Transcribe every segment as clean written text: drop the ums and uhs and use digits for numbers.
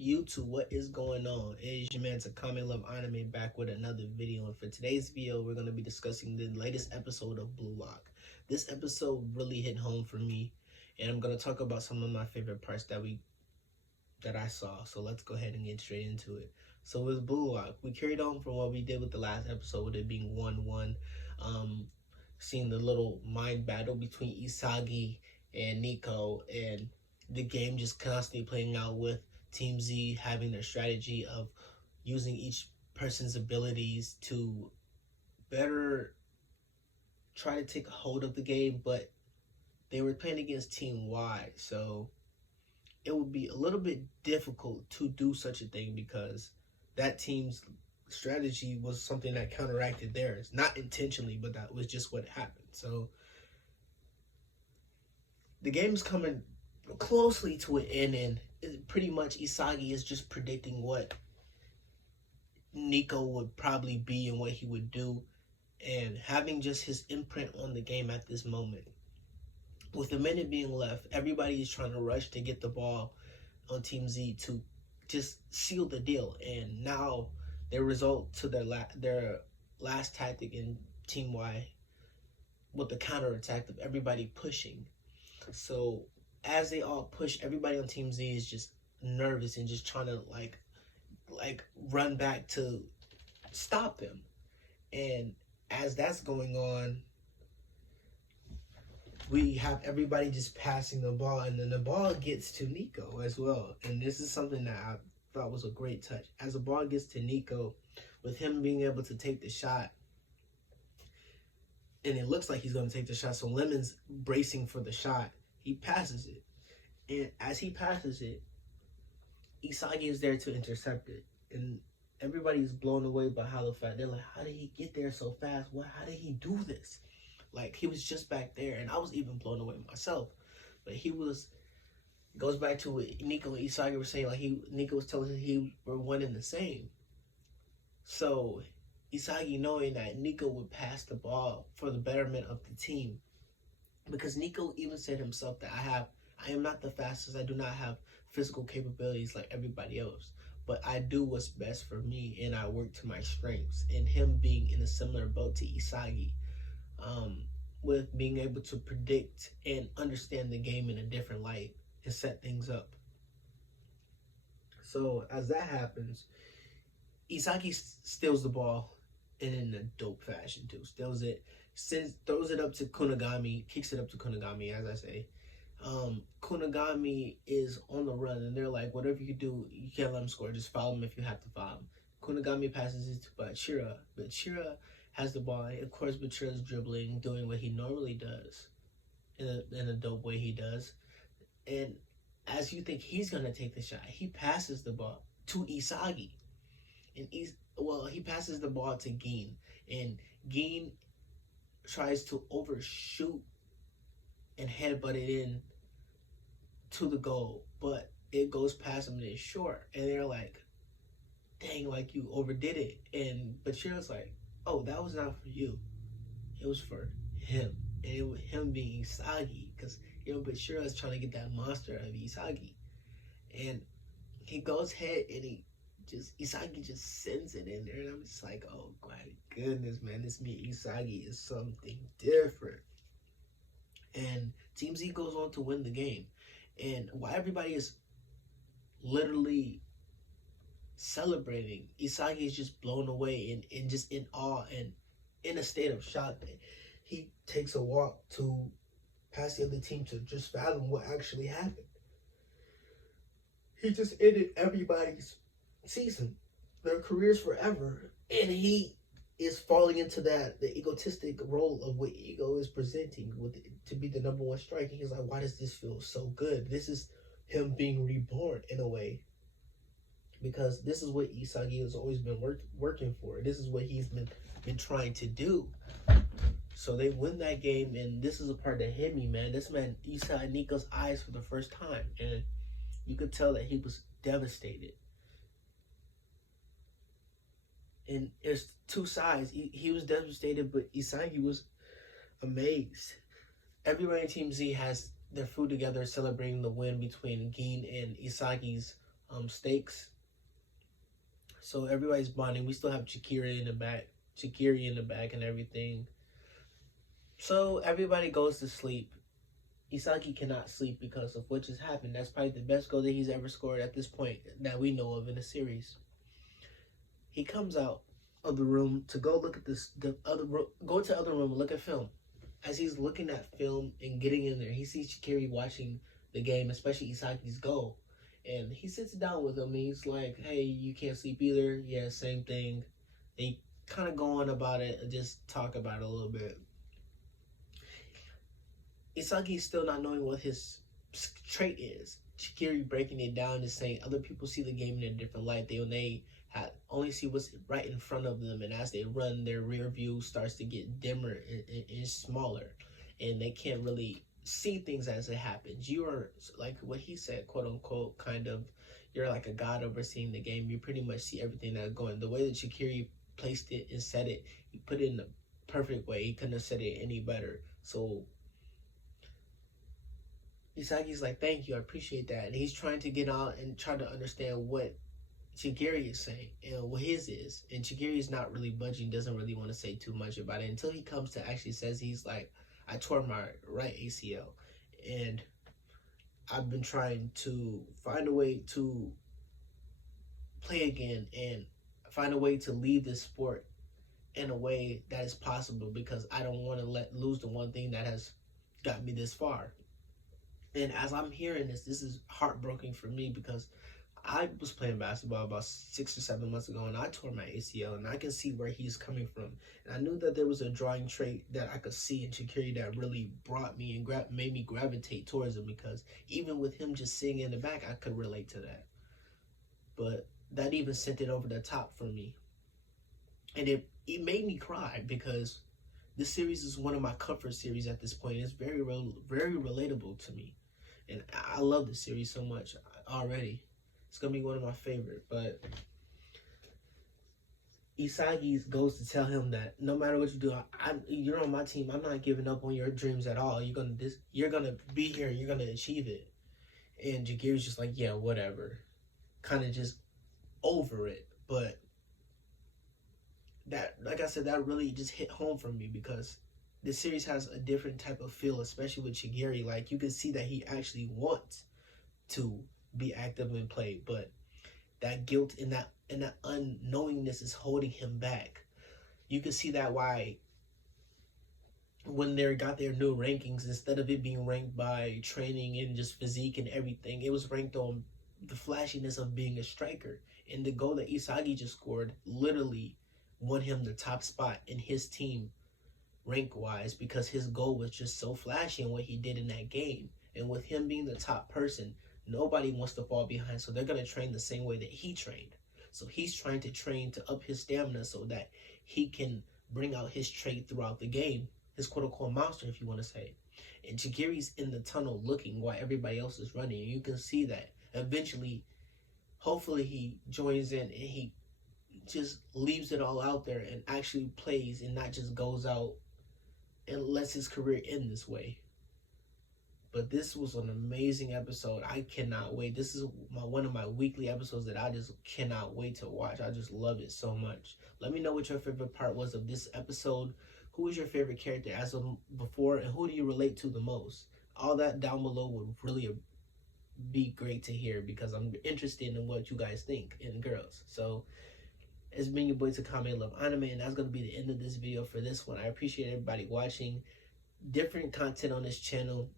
YouTube, what is going on? It is your man Takami Love Anime back with another video, and for today's video, we're going to be discussing the latest episode of Bluelock. This episode really hit home for me, and I'm going to talk about some of my favorite parts that I saw. So let's go ahead and get straight into it. So with Bluelock, we carried on from what we did with the last episode, with it being 1-1. Seeing the little mind battle between Isagi and Nico, and the game just constantly playing out with Team Z having their strategy of using each person's abilities to better try to take a hold of the game, but they were playing against Team Y, so it would be a little bit difficult to do such a thing because that team's strategy was something that counteracted theirs. Not intentionally, but that was just what happened. So the game is coming closely to an end, and pretty much Isagi is just predicting what Nico would probably be and what he would do, and having just his imprint on the game at this moment. With a minute being left, everybody is trying to rush to get the ball on Team Z to just seal the deal, and now they result to their last tactic in Team Y with the counter attack of everybody pushing. So as they all push, everybody on Team Z is just nervous and just trying to like run back to stop them. And as that's going on, we have everybody just passing the ball, and then the ball gets to Nico as well. And this is something that I thought was a great touch. As the ball gets to Nico, with him being able to take the shot, and it looks like he's going to take the shot, so Lemon's bracing for the shot. He passes it. And as he passes it, Isagi is there to intercept it. And everybody's blown away by how the fact, they're like, how did he get there so fast? How did he do this? Like, he was just back there, and I was even blown away myself. But goes back to what Nico and Isagi were saying, like Nico was telling him he were one and the same. So Isagi, knowing that Nico would pass the ball for the betterment of the team, because Nico even said himself that I am not the fastest, I do not have physical capabilities like everybody else, but I do what's best for me, and I work to my strengths. And him being in a similar boat to Isagi, with being able to predict and understand the game in a different light and set things up. So as that happens, Isagi steals the ball in a dope fashion too. Steals it, throws it up to Kunigami, kicks it up to Kunigami, as I say. Kunigami is on the run, and they're like, whatever you do, you can't let him score. Just follow him if you have to follow him. Kunigami passes it to Bachira. Bachira has the ball. Of course, Bachira's dribbling, doing what he normally does in a dope way he does. And as you think he's going to take the shot, he passes the ball to Isagi. And he passes the ball to Gin. And Gin tries to overshoot and headbutt it in to the goal, but it goes past him and it's short. And they're like, dang, like you overdid it. And Bachira's like, oh, that was not for you. It was for him. And it was him being Isagi, because Bachira is trying to get that monster out of Isagi. And he goes ahead and Isagi just sends it in there, and I'm just like, oh my goodness, man, this Isagi is something different. And Team Z goes on to win the game. And while everybody is literally celebrating, Isagi is just blown away and just in awe and in a state of shock. He takes a walk to past the other team to just fathom what actually happened. He just ended everybody's season, their careers forever, and he is falling into the egotistic role of what Ego is presenting to be the number one striker. He's like, why does this feel so good? This is him being reborn in a way, because this is what Isagi has always been working for. This is what he's been trying to do. So they win that game, and this is a part that hit me, man. This man, you saw Nico's eyes for the first time, and you could tell that he was devastated. And there's two sides. He was devastated, but Isagi was amazed. Everybody in Team Z has their food together, celebrating the win between Gin and Isagi's stakes. So everybody's bonding. We still have Chikiri in the back and everything. So everybody goes to sleep. Isagi cannot sleep because of what just happened. That's probably the best goal that he's ever scored at this point that we know of in the series. He comes out of the room to go look at go to the other room and look at film. As he's looking at film and getting in there, he sees Chikiri watching the game, especially Isagi's goal. And he sits down with him and he's like, hey, you can't sleep either? Yeah, same thing. They kind of go on about it and just talk about it a little bit. Isagi's still not knowing what his trait is. Chikiri breaking it down and saying other people see the game in a different light. They only see what's right in front of them, and as they run, their rear view starts to get dimmer and smaller, and they can't really see things as it happens. You are, like what he said, quote unquote, kind of, you're like a god overseeing the game. You pretty much see everything that's going. The way that Chikiri placed it and said it, he put it in the perfect way. He couldn't have said it any better. So Isagi's like, thank you, I appreciate that. And he's trying to get out and try to understand what Chigiri is saying and what his is. And Chigiri is not really budging, doesn't really want to say too much about it until he comes to actually says he's like, I tore my right ACL. And I've been trying to find a way to play again and find a way to leave this sport in a way that is possible because I don't want to lose the one thing that has got me this far. And as I'm hearing this is heartbreaking for me because I was playing basketball about 6 or 7 months ago and I tore my ACL, and I can see where he's coming from. And I knew that there was a drawing trait that I could see in Chikiri that really brought me and made me gravitate towards him, because even with him just sitting in the back, I could relate to that. But that even sent it over the top for me. And it made me cry because this series is one of my comfort series at this point. It's very relatable to me. And I love this series so much already. It's going to be one of my favorite. But Isagi goes to tell him that no matter what you do, you're on my team. I'm not giving up on your dreams at all. You're gonna be here. You're going to achieve it. And Jagiri's just like, yeah, whatever. Kind of just over it. But that, like I said, that really just hit home for me because this series has a different type of feel, especially with Chigiri. Like, you can see that he actually wants to be active and play, but that guilt and that unknowingness is holding him back. You can see that why when they got their new rankings, instead of it being ranked by training and just physique and everything, it was ranked on the flashiness of being a striker. And the goal that Isagi just scored literally won him the top spot in his team rank-wise because his goal was just so flashy in what he did in that game. And with him being the top person, nobody wants to fall behind, so they're going to train the same way that he trained. So he's trying to train to up his stamina so that he can bring out his trait throughout the game, his quote-unquote monster, if you want to say. And Chigiri's in the tunnel looking while everybody else is running. And you can see that eventually, hopefully he joins in and he just leaves it all out there and actually plays and not just goes out and lets his career end this way. But this was an amazing episode. I cannot wait. This is one of my weekly episodes that I just cannot wait to watch. I just love it so much. Let me know what your favorite part was of this episode. Who is your favorite character as of before, and who do you relate to the most? All that down below would really be great to hear because I'm interested in what you guys think, and girls. So it's been your boy Takame Love Anime, and that's going to be the end of this video for this one. I appreciate everybody watching. Different content on this channel,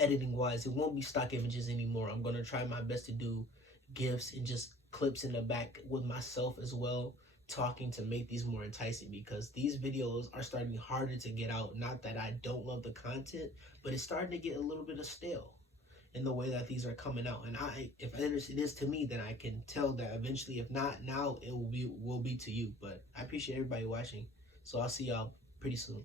editing wise. It won't be stock images anymore. I'm going to try my best to do GIFs and just clips in the back with myself as well, talking to make these more enticing, because these videos are starting harder to get out. Not that I don't love the content, but it's starting to get a little bit of stale in the way that these are coming out. And if it is to me, then I can tell that eventually, if not now, it will be to you. But I appreciate everybody watching, so I'll see y'all pretty soon.